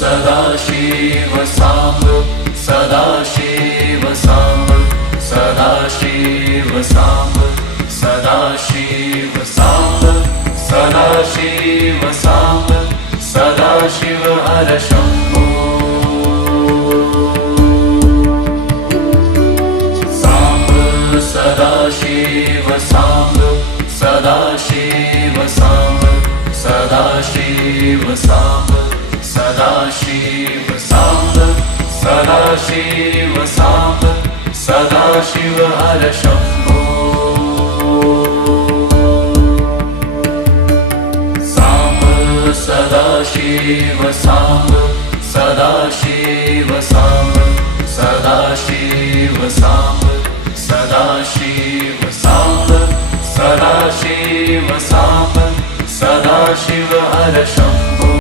सदाशिव साम्ब सदाशिव साम्ब सदाशिव साम्ब सदाशिव साम्ब सदाशिव साम्ब सदाशिव हर शम्भो साम्ब सदाशिव साम्ब सदाशिव साम्ब सदाशिव साम्ब सदाशिव साम्ब सदाशिव साम्ब सदाशिव हर शम्भो साम्ब सदाशिव साम्ब सदाशिव साम्ब सदाशिव साम्ब सदाशिव साम्ब सदाशिव साम्ब सदाशिव हर शम्भो